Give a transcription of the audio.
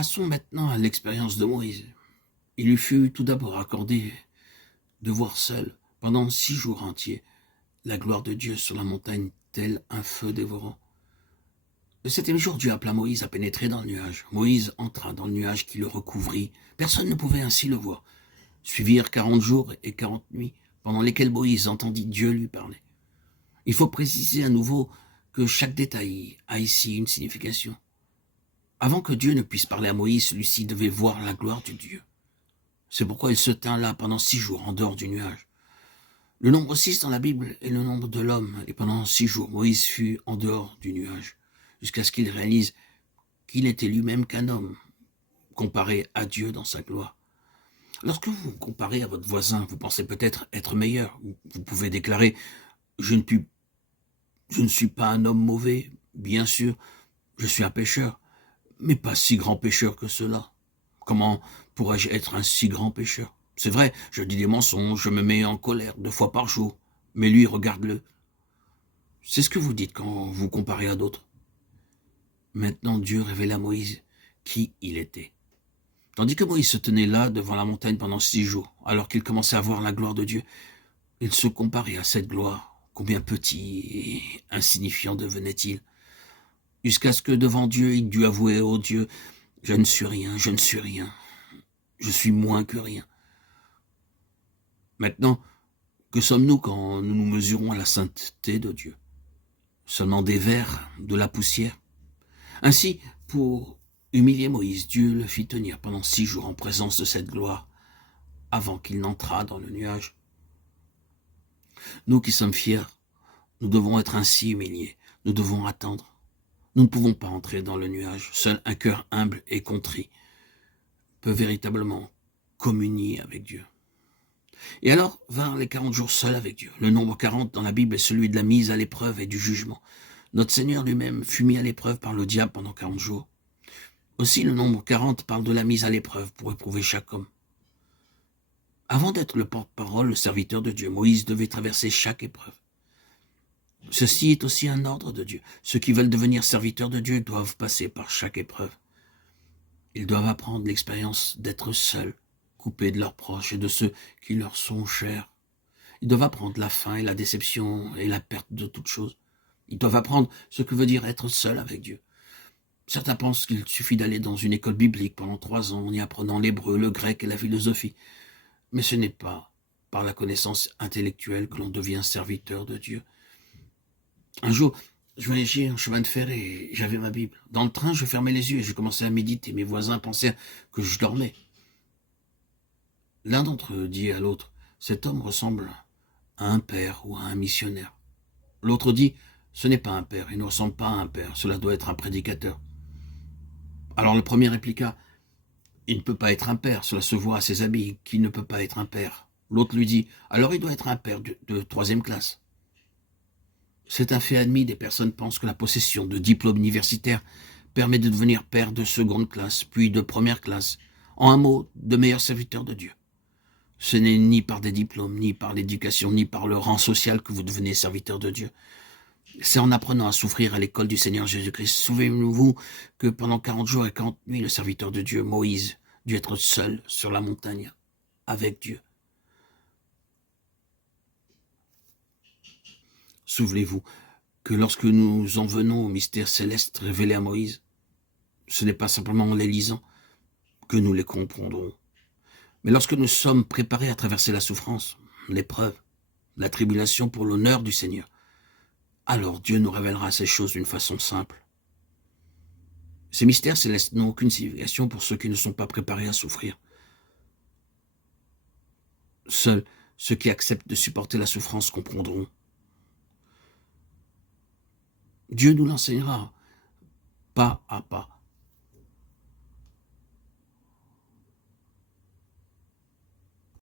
Passons maintenant à l'expérience de Moïse. Il lui fut tout d'abord accordé de voir seul, pendant 6 jours entiers, la gloire de Dieu sur la montagne, tel un feu dévorant. Le 7e jour, Dieu appela Moïse à pénétrer dans le nuage. Moïse entra dans le nuage qui le recouvrit. Personne ne pouvait ainsi le voir. Suivirent 40 jours et 40 nuits, pendant lesquels Moïse entendit Dieu lui parler. Il faut préciser à nouveau que chaque détail a ici une signification. Avant que Dieu ne puisse parler à Moïse, celui-ci devait voir la gloire de Dieu. C'est pourquoi il se tint là pendant 6 jours en dehors du nuage. Le nombre 6 dans la Bible est le nombre de l'homme, et pendant 6 jours, Moïse fut en dehors du nuage, jusqu'à ce qu'il réalise qu'il n'était lui-même qu'un homme, comparé à Dieu dans sa gloire. Lorsque vous vous comparez à votre voisin, vous pensez peut-être être meilleur. Vous pouvez déclarer « Je ne suis pas un homme mauvais, bien sûr, je suis un pécheur, mais pas si grand pécheur que cela. Comment pourrais-je être un si grand pécheur? C'est vrai, je dis des mensonges, je me mets en colère 2 fois par jour, mais lui, regarde-le. » C'est ce que vous dites quand vous comparez à d'autres. Maintenant, Dieu révèle à Moïse qui il était. Tandis que Moïse se tenait là, devant la montagne pendant 6 jours, alors qu'il commençait à voir la gloire de Dieu, il se comparait à cette gloire. Combien petit et insignifiant devenait-il, jusqu'à ce que devant Dieu, il dut avouer au Dieu « Je ne suis rien, je ne suis rien, je suis moins que rien. » Maintenant, que sommes-nous quand nous nous mesurons à la sainteté de Dieu? Seulement des vers, de la poussière. Ainsi, pour humilier Moïse, Dieu le fit tenir pendant 6 jours en présence de cette gloire, avant qu'il n'entrât dans le nuage. Nous qui sommes fiers, nous devons être ainsi humiliés, nous devons attendre. Nous ne pouvons pas entrer dans le nuage. Seul un cœur humble et contrit peut véritablement communier avec Dieu. Et alors vinrent les 40 jours seuls avec Dieu. Le nombre 40 dans la Bible est celui de la mise à l'épreuve et du jugement. Notre Seigneur lui-même fut mis à l'épreuve par le diable pendant 40 jours. Aussi le nombre 40 parle de la mise à l'épreuve pour éprouver chaque homme. Avant d'être le porte-parole, le serviteur de Dieu, Moïse devait traverser chaque épreuve. Ceci est aussi un ordre de Dieu. Ceux qui veulent devenir serviteurs de Dieu doivent passer par chaque épreuve. Ils doivent apprendre l'expérience d'être seuls, coupés de leurs proches et de ceux qui leur sont chers. Ils doivent apprendre la faim et la déception et la perte de toute chose. Ils doivent apprendre ce que veut dire être seul avec Dieu. Certains pensent qu'il suffit d'aller dans une école biblique pendant 3 ans en y apprenant l'hébreu, le grec et la philosophie. Mais ce n'est pas par la connaissance intellectuelle que l'on devient serviteur de Dieu. Un jour, je voyageais en chemin de fer et j'avais ma Bible. Dans le train, je fermais les yeux et je commençais à méditer. Mes voisins pensaient que je dormais. L'un d'entre eux dit à l'autre, « Cet homme ressemble à un père ou à un missionnaire. » L'autre dit, « Ce n'est pas un père, il ne ressemble pas à un père, cela doit être un prédicateur. » Alors le premier répliqua, « Il ne peut pas être un père, cela se voit à ses habits, qu'il ne peut pas être un père. » L'autre lui dit, « Alors il doit être un père de 3e classe. » C'est un fait admis, des personnes pensent que la possession de diplômes universitaires permet de devenir père de 2e classe, puis de 1re classe, en un mot, de meilleurs serviteurs de Dieu. Ce n'est ni par des diplômes, ni par l'éducation, ni par le rang social que vous devenez serviteur de Dieu. C'est en apprenant à souffrir à l'école du Seigneur Jésus-Christ. Souvenez-vous que pendant 40 jours et 40 nuits, le serviteur de Dieu, Moïse, dut être seul sur la montagne avec Dieu. Souvenez-vous que lorsque nous en venons au mystère céleste révélé à Moïse, ce n'est pas simplement en les lisant que nous les comprendrons. Mais lorsque nous sommes préparés à traverser la souffrance, l'épreuve, la tribulation pour l'honneur du Seigneur, alors Dieu nous révélera ces choses d'une façon simple. Ces mystères célestes n'ont aucune signification pour ceux qui ne sont pas préparés à souffrir. Seuls ceux qui acceptent de supporter la souffrance comprendront. Dieu nous l'enseignera pas à pas.